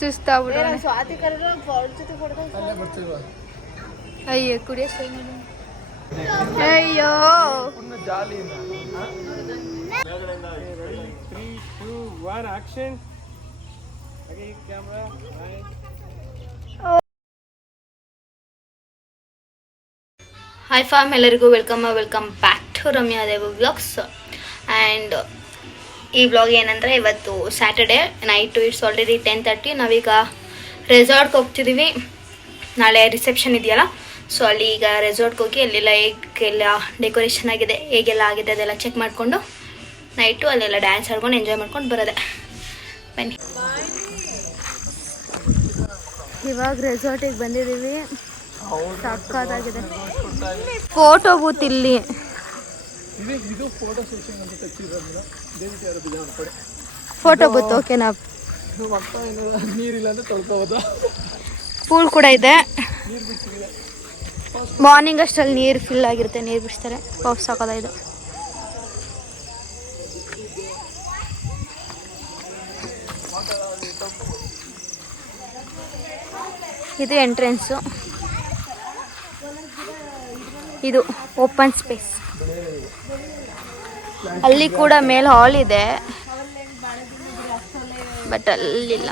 ಸುಸ್ತಾಗ್ಬಿಡೋಣ. ಅಯ್ಯೋ ಕುಡಿಯೋ ಅಯ್ಯೋ ಹಾಯ್ ಫಾಮ್, ಎಲ್ಲರಿಗೂ welcome back to Ramya Dev vlogs. And ಈ ವ್ಲಾಗ್ ಏನಂದರೆ, ಇವತ್ತು ಸ್ಯಾಟರ್ಡೇ ನೈಟು, ಇಟ್ಸ್ ಆಲ್ರೆಡಿ 10:30. ನಾವೀಗ ರೆಸಾರ್ಟ್ಗೆ ಹೋಗ್ತಿದ್ದೀವಿ. ನಾಳೆ ರಿಸೆಪ್ಷನ್ ಇದೆಯಲ್ಲ, ಸೊ ಅಲ್ಲಿ ಈಗ ರೆಸಾರ್ಟ್ಗೆ ಹೋಗಿ ಅಲ್ಲೆಲ್ಲ ಹೇಗೆಲ್ಲ ಡೆಕೋರೇಷನ್ ಆಗಿದೆ, ಹೇಗೆಲ್ಲ ಆಗಿದೆ ಅದೆಲ್ಲ ಚೆಕ್ ಮಾಡಿಕೊಂಡು ನೈಟು ಅಲ್ಲೆಲ್ಲ ಡ್ಯಾನ್ಸ್ ಆಡ್ಕೊಂಡು ಎಂಜಾಯ್ ಮಾಡ್ಕೊಂಡು ಬರೋದೆ. ಬನ್ನಿ. ಇವಾಗ ರೆಸಾರ್ಟಿಗೆ ಬಂದಿದ್ದೀವಿ. ಸಕ್ಕತ್ತಾಗಿದೆ. ಫೋಟೋ ಬೂತ್ ಇಲ್ಲಿ. ಫೋಟೋ ಬೂತ್ ಓಕೆನಾ? ಪೂಲ್ ಕೂಡ ಇದೆ. ಮಾರ್ನಿಂಗ್ ಅಷ್ಟರಲ್ಲಿ ನೀರು ಫಿಲ್ ಆಗಿರುತ್ತೆ, ನೀರು ಬಿಡಿಸ್ತಾರೆ. ಸಾಕಾಗಿದೆ. ಇದು ಎಂಟ್ರೆನ್ಸು. ಇದು ಓಪನ್ ಸ್ಪೇಸ್. ಅಲ್ಲಿ ಕೂಡ ಮೇಲೆ ಹಾಲ್ ಇದೆ, ಬಟ್ ಅಲ್ಲಿಲ್ಲ.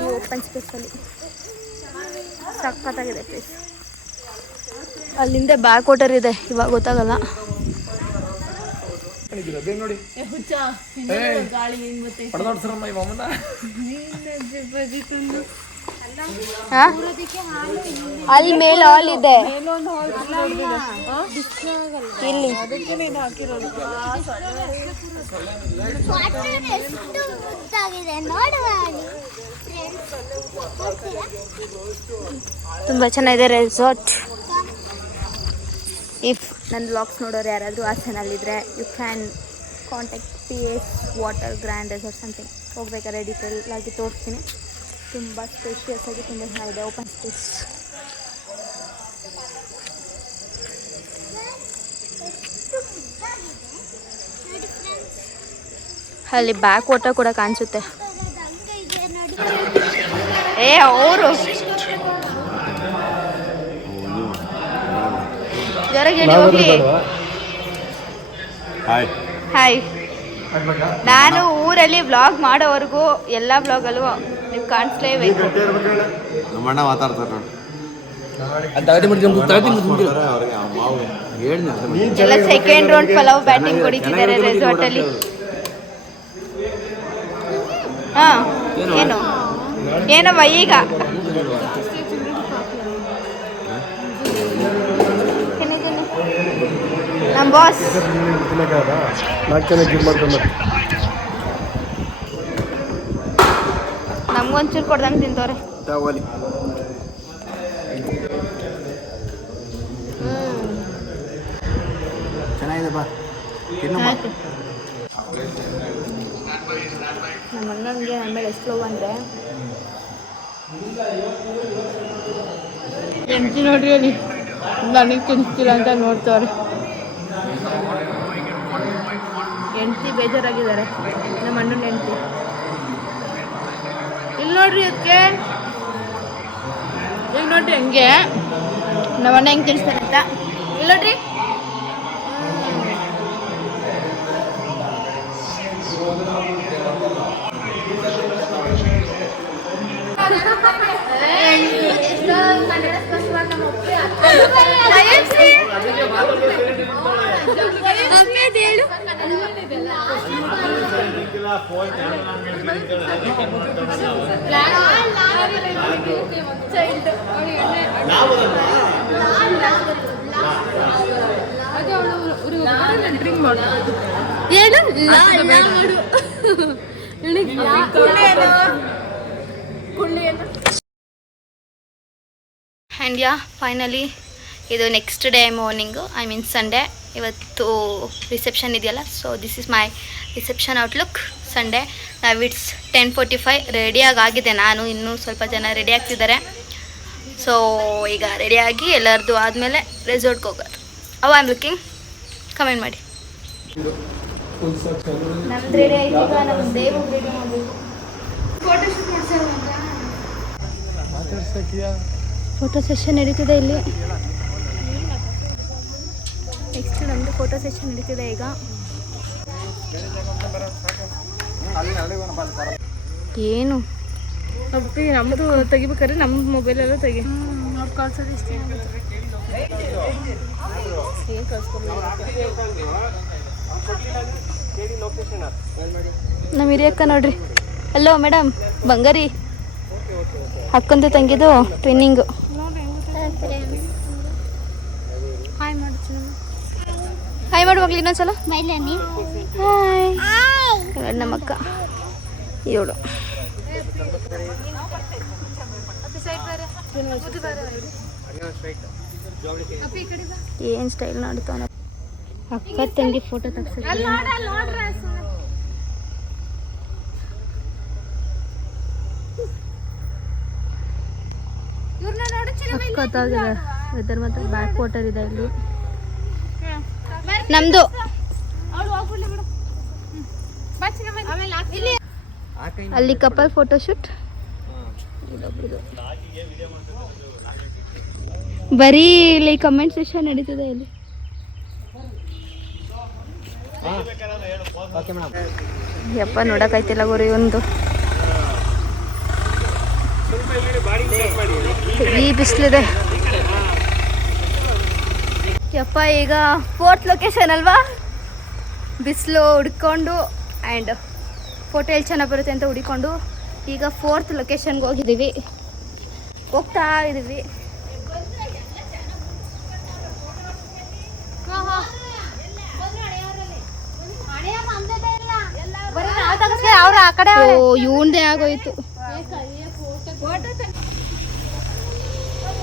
ಈ ಓಪನ್ ಸ್ಪೇಸಲ್ಲಿ ಸಖತ್ತಾಗಿದೆ ಪ್ಲೇಸ್. ಅಲ್ಲಿಂದ ಬ್ಯಾಕ್ ವಾಟರ್ ಇದೆ, ಇವಾಗ ಗೊತ್ತಾಗಲ್ಲ. ಅಲ್ಲಿ ಮೇಲೆ ಹಾಲ್ ಇದೆ. ಇಲ್ಲಿ ತುಂಬಾ ಚೆನ್ನಾಗಿದೆ ರೆಸಾರ್ಟ್. ಇಫ್ ನನ್ನ ವ್ಲಾಗ್ಸ್ ನೋಡೋರು ಯಾರಾದರೂ ಆ ಚಾನಲ್ಲಿದ್ದರೆ, you can contact PS water grand resort something. ಹೋಗ್ಬೇಕಾದ್ರೆ ಡೀಟೇಲ್ ಆಗಿ ತೋರಿಸ್ತೀನಿ. ತುಂಬ ಸ್ಪೇಷಿಯಸ್ ಆಗಿ ತುಂಬ ಚೆನ್ನಾಗಿದೆ ಓಪನ್ ಸ್ಪೇಸ್. ಅಲ್ಲಿ ಬ್ಯಾಕ್ ವಾಟರ್ ಕೂಡ ಕಾಣಿಸುತ್ತೆ. ಅವರು ಜೊರಗೇಳಿ ಹೋಗಿ. ಹಾಯ್. ನಾನು ಊರಲ್ಲಿ ವ್ಲಾಗ್ ಮಾಡೋವರೆಗೂ ಎಲ್ಲ ವ್ಲಾಗಲ್ಲೂ ನೀವು ಕಾಣಿಸ್ಲೇಬೇಕು. ಎಲ್ಲ ಸೆಕೆಂಡ್ ರೌಂಡ್ ಪಲಾವ್ ಬ್ಯಾಟಿಂಗ್ ಹೊಡಿತಿದ್ದಾರೆ ರೆಸಾರ್ಟಲ್ಲಿ. ಹಾಂ, ಏನವ ಈಗ? ನಮ್ಮ ಬಾಸ್ ನಮ್ಗೊಂಚೂರು ಕೊಡ್ದಂಗೆ ತಿಂತವ್ರೆ. ನಮ್ಮ ಅಣ್ಣನಿಗೆ ನನ್ನ ಮೇಲೆ ಎಷ್ಟು ಲವ್ ಅಂದರೆ, ಹೆಂಡತಿ ನೋಡ್ರಿ ಅಲ್ಲಿ ನನಗೆ ತಿನ್ನಿಸ್ತಿಲ್ಲ ಅಂತ ನೋಡ್ತವ್ರೆ. ಹೆಂಡತಿ ಬೇಜಾರಾಗಿದ್ದಾರೆ, ನಮ್ಮ ಅಣ್ಣನ ಹೆಂಡತಿ. ಇಲ್ಲಿ ನೋಡ್ರಿ, ಅದಕ್ಕೆ ಈಗ ನೋಡ್ರಿ ಹಂಗೆ ನಮ್ಮ ಅಣ್ಣ ಹೆಂಗೆ ತಿನ್ನಿಸ್ತಾನೆ ಅಂತ. ಇಲ್ಲಿ ನೋಡ್ರಿ, ಆ್ಯಂಡ್ ಯಾ ಫೈನಲಿ ಇದು next day morning, I mean Sunday. ಇವತ್ತು ರಿಸೆಪ್ಷನ್ ಇದೆಯಲ್ಲ, so this is my reception outlook Sunday. ನಾವು ಇಟ್ಸ್ 10:45. ರೆಡಿಯಾಗಿದೆ. ನಾನು ಇನ್ನೂ ಸ್ವಲ್ಪ ಜನ ರೆಡಿ ಆಗ್ತಿದ್ದಾರೆ. ಸೊ ಈಗ ರೆಡಿಯಾಗಿ ಎಲ್ಲರದ್ದು ಆದಮೇಲೆ ರೆಸಾರ್ಟ್ಗೆ ಹೋಗೋದು. ಐ ಆಮ್ ಲುಕಿಂಗ್, ಕಮೆಂಟ್ ಮಾಡಿ. ನಮ್ದು ರೆಡಿ ಆಯ್ತು. ಈಗ ನಮ್ಮ ದೇವ್ರಿಗೆ ರೆಡಿ ಮಾಡಬೇಕು. ಫೋಟೋ ಶೂಟ್ ಫೋಟೋ ಸೆಷನ್ ನಡೀತಿದೆ ಇಲ್ಲಿ. ನೆಕ್ಸ್ಟ್ ನಮ್ಮದು ಫೋಟೋ ಸೆಷನ್ ನಡೀತಿದೆ ಈಗ. ಏನು ನಮ್ಮದು ತೆಗಿಬೇಕಾದ್ರೆ ನಮ್ಮ ಮೊಬೈಲೆಲ್ಲ ತೆಗಿ. ನಮ್ಮ ಹಿರಿಯಕ್ಕ ನೋಡ್ರಿ. ಹಲೋ ಮೇಡಮ್, ಬಂಗಾರಿ ಅಕ್ಕಂದು ತಂಗಿದು ಟ್ರೈನಿಂಗು. ಹಾಯ್ ಮಾಡು ಮಗ್ಲಿ ಇನ್ನೊಂದ್ಸಲ. ಹಾಯ್ ನಮ್ಮ ಅಕ್ಕ ಇವಳು. ಏನು ಸ್ಟೈಲ್ ನೋಡ್ತಾವ ಅಕ್ಕ ತಂಗಿ ಫೋಟೋ ತೆಗ್ಸ. ಅಕ್ಕತ್ತಾಗಿದೆ ವೆದರ್ ಮಾತ್ರ. ಬ್ಯಾಕ್ ವಾಟರ್ ಇದೆ ಇಲ್ಲಿ ನಮ್ದು. ಅಲ್ಲಿ ಕಪಲ್ ಫೋಟೋ ಶೂಟ್. ಬರೀ ಇಲ್ಲಿ ಕಮೆಂಟ್ ಸೆಷನ್ ನಡೀತಿದೆ ಇಲ್ಲಿ. ಯಪ್ಪ ನೋಡಕ್ಕಾಯ್ತಿಲ್ಲ ಗುರಿ ಒಂದು ಈ ಬಿಸಿಲಿದೆ ಯಪ್ಪ. ಈಗ 4th ಲೊಕೇಶನ್ ಅಲ್ವಾ, ಬಿಸಿಲು ಹುಡ್ಕೊಂಡು ಆ್ಯಂಡ್ ಫೋಟೋ ಎಲ್ಲಿ ಚೆನ್ನಾಗಿ ಬರುತ್ತೆ ಅಂತ ಹುಡ್ಕೊಂಡು ಈಗ 4th ಲೊಕೇಶನ್ಗೆ ಹೋಗಿದ್ದೀವಿ, ಹೋಗ್ತಾ ಇದ್ದೀವಿ. ಇವಂದೇ ಆಗೋಯ್ತು.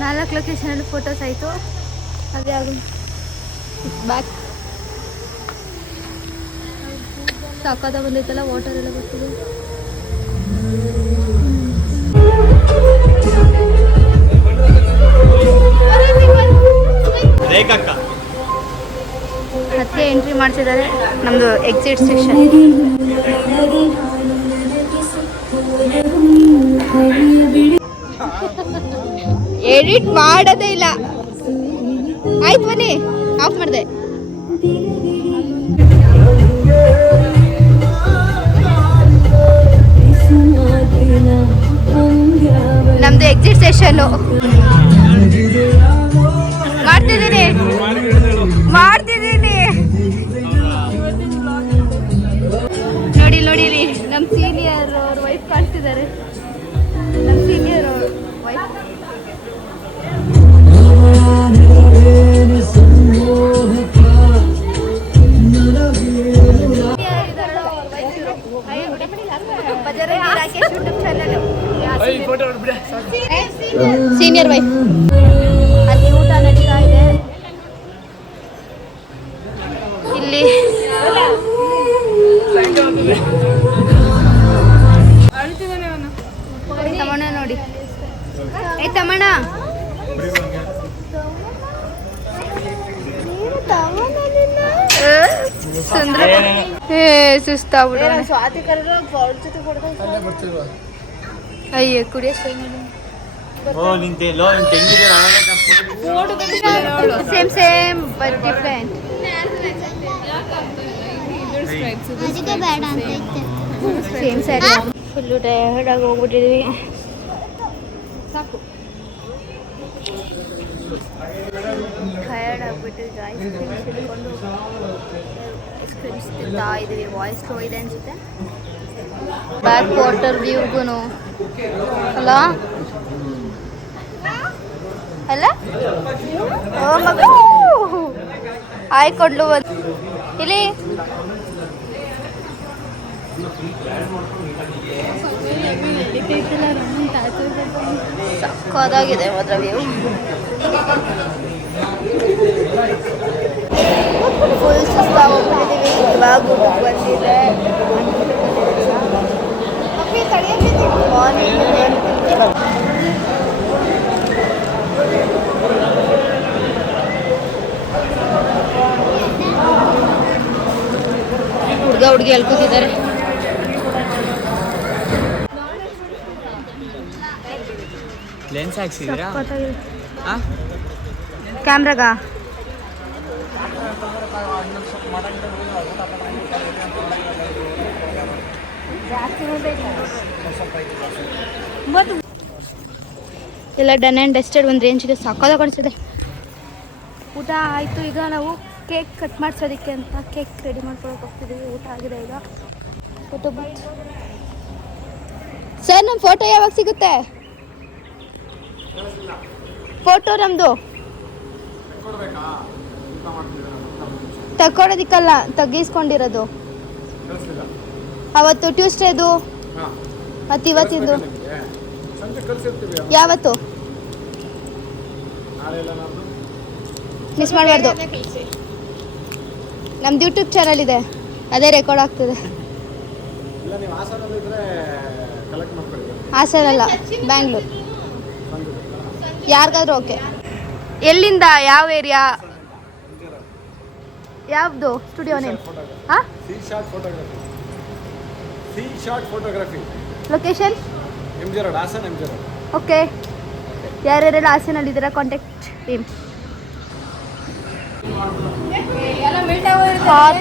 4 ಲೊಕೇಶನಲ್ಲಿ ಫೋಟೋಸ್ ಆಯಿತು. ಅದೇ ಆಗು ಬ್ಯಾಕ್ ಸಾಕಾದ ಬಂದೈತಲ್ಲ, ವಾಟರ್ ಎಲ್ಲ ಬರ್ತಿದೆ. ಮತ್ತೆ ಎಂಟ್ರಿ ಮಾಡ್ತಿದ್ದಾರೆ ನಮ್ಮದು ಎಕ್ಸಿಟ್ ಸೆಕ್ಷನ್. ಎಡಿಟ್ ಮಾಡೋದೇ ಇಲ್ಲ. ಆಯ್ತು ಬನ್ನಿ, ಆಫ್ ಮಾಡಿದೆ. ನಮ್ದು ಎಕ್ಸಿಟ್ ಸೆಷನ್ನು ಮಾಡ್ತಿದ್ದೀನಿ. ನೋಡಿ ನೋಡಿ ನಮ್ಮ ಸೀನಿಯರ್ ಅವ್ರ ವೈಫ್ ಕಾಣ್ತಿದ್ದಾರೆ. ನಮ್ಮ ಸೀನಿಯರ್ ಅವ್ರ ವೈಫ್. Senior wife. ಅಲ್ಲಿ ಊಟ ನಡೀತಾ ಇದೆ. ಇಲ್ಲಿ ತಮ್ಮಣ್ಣ ನೋಡಿ. ಏ ತಮ್ಮಣ್ಣ, ಸುಸ್ತಾಗ್ಬಿಡ. ಅಯ್ಯೋ ಕುಡಿಯೋ same same but different. Same sari. Full tired ಆಗಿ ಹೋಗ್ಬಿಟ್ಟಿದ್ವಿ. ಸಾಕು ಟಯರ್ಡ್ ಆಗಿಬಿಟ್ಟಿದ್ವಿ. ಐಸ್ ಕ್ರೀಮ್ಸ್ ಹಿಡ್ಕೊಂಡು ಐಸ್ ಕ್ರೀಮ್ಸ್ ತಿಂತಾ ಇದ್ದೀವಿ. ವಾಯ್ಸ್ ಸ್ಲೋ ಇದೆ ಅನಿಸುತ್ತೆ. ಬ್ಯಾಕ್ ವಾಟರ್ ವ್ಯೂಗೂ ಅಲ್ಲ ಅಲ್ಲ. ಓ ಮಗು ಆಯ್ ಕೊಡ್ಲು ಬಂದು ಇಲ್ಲಿ. ಸಕ್ಕದಾಗಿದೆ ಮಾತ್ರ ವ್ಯೂ. ಫುಲ್ ಸುಸ್ತಾಗೋಗ್ಬಿಟ್ಟಿದ್ದೀವಿ. ಇವಾಗ ಊಟಕ್ಕೆ ಬಂದಿದೆ. ಹುಡುಗ ಹುಡುಗಿ ಹೇಳ್ಕೊತಿದ್ದಾರೆ. ಲೆನ್ಸ್ ಹಾಕ್ಸಿದ್ದೀರಾ ಕ್ಯಾಮ್ರಾಗ ಎಲ್ಲ ಡನ್ ಆ್ಯಂಡ್ ಡಸ್ಟೆಡ್ ಒಂದು ರೇಂಜ್ಗೆ ಸಾಕಾದ ಕಾಣಿಸಿದೆ. ಊಟ ಆಯಿತು. ಈಗ ನಾವು ಕೇಕ್ ಕಟ್ ಮಾಡಿಸೋದಕ್ಕೆ ಅಂತ ಕೇಕ್ ರೆಡಿ ಮಾಡ್ಕೊಳಕ್ಕೆ ಹೋಗ್ತಿದ್ದೀವಿ. ಊಟ ಆಗಿದೆ ಈಗ. Photo booth. ಸರ್ ನಮ್ಮ ಫೋಟೋ ಯಾವಾಗ ಸಿಗುತ್ತೆ? ಫೋಟೋ ನಮ್ಮದು ತಗೊಳೋದಿಕ್ಕಲ್ಲ, ತೆಗಿಸ್ಕೊಂಡಿರೋದು ಅವತ್ತು ಟ್ಯೂಸ್ಡೇದು ಮತ್ತು ಇವತ್ತಿದ್ದು. ಯಾವತ್ತು ಮಿಸ್ ಮಾಡಬಾರ್ದು. ನಮ್ದು ಯೂಟ್ಯೂಬ್ ಚಾನಲ್ ಇದೆ, ಅದೇ ರೆಕಾರ್ಡ್ ಆಗ್ತದೆ. ಹಾಸನಲ್ಲ, ಬ್ಯಾಂಗ್ಳೂರು. ಯಾರಿಗಾದ್ರೂ ಓಕೆ. ಎಲ್ಲಿಂದ? ಯಾವ ಏರಿಯಾ? ಯಾವ್ದು ಸ್ಟುಡಿಯೋ ನೇಮ್? ಹಾಂ, location Hassan MG Road. Okay. ಯಾರ್ಯಾರೆಲ್ಲ ಹಾಸನಲ್ಲಿದ್ದೀರಾ ಕಾಂಟ್ಯಾಕ್ಟ್ ಟೀಮ್.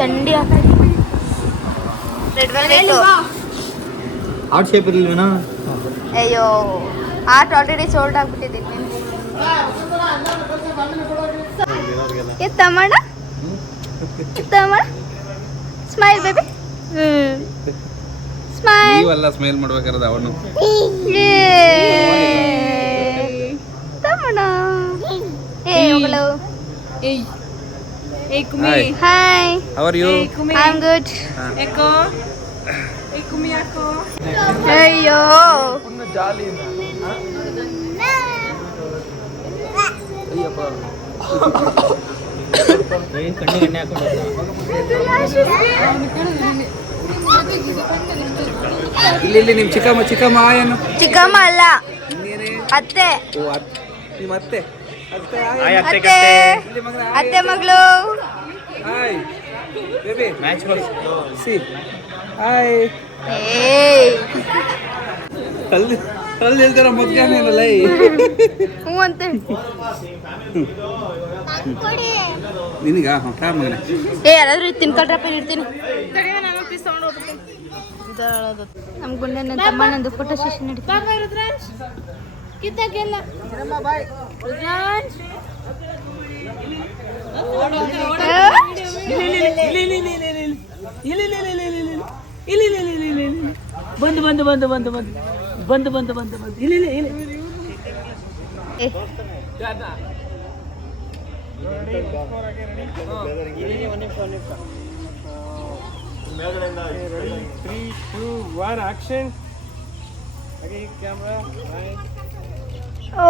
ಥಂಡಿ ಔಟ್ ಶೇಪ್ ಇರಲಿಲ್ವೇನೋ? ಅಯ್ಯೋ, ಆರ್ಟ್ ಆಲ್ರೆಡಿ ಸೋಲ್ಡ್ ಆಗ್ಬಿಟ್ಟಿದೆ. ಎತ್ತಮ್ಮಣ್ಣ, ಎತ್ತಮ್ಮಣ್ಣ, ಸ್ಮೈಲ್ ಬೇಬಿ. ಸ್ಮೈಲ್. ನೀವೆಲ್ಲ ಸ್ಮೈಲ್ ಮಾಡ್ಬೇಕಾದ್ರೆ ಅವನು ತಮ್ಮಣ್ಣ. ಏ ಮಗಳು. Hi. Hi. How are you? I am good. ಅಯ್ಯೋ, ಇಲ್ಲಿ ನಿಮ್ಮ ಚಿಕ್ಕಮ್ಮ ಏನು? ಚಿಕ್ಕಮ್ಮ ಅಲ್ಲ, ಅತ್ತೆ. ನಿಮ್ಮ ಅತ್ತೆ ಅತ್ತೆ, ಅತ್ತೆ ಮಗಳು. Hi baby. Match C. Hi. ಏಯ್, ಅಲ್ಲಿ ಹೇಳ್ತಾರ ಮದ್ಗಾನೇನಲ್ಲ. ಹ್ಞೂ ಅಂತ ನಿನಗ ಕಾರ್ ಮಗನೆ. ಏ, ಯಾರಾದ್ರೂ ತಿನ್ಕೊಳ್ರಪ್ಪ, ಇರ್ತೀನಿ. ನಮ್ಮ ಗುಂಡೆ ನನ್ನ ತಮ್ಮ ನಂದು ಫೋಟೋ ಸೆಷನ್ ನಡೀತೀನಿ. ಬಂದು ಇಲ್ಲಿ Three, two, one, action. Okay, camera. Bye. Oh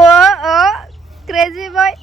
crazy ಬಾಯ್.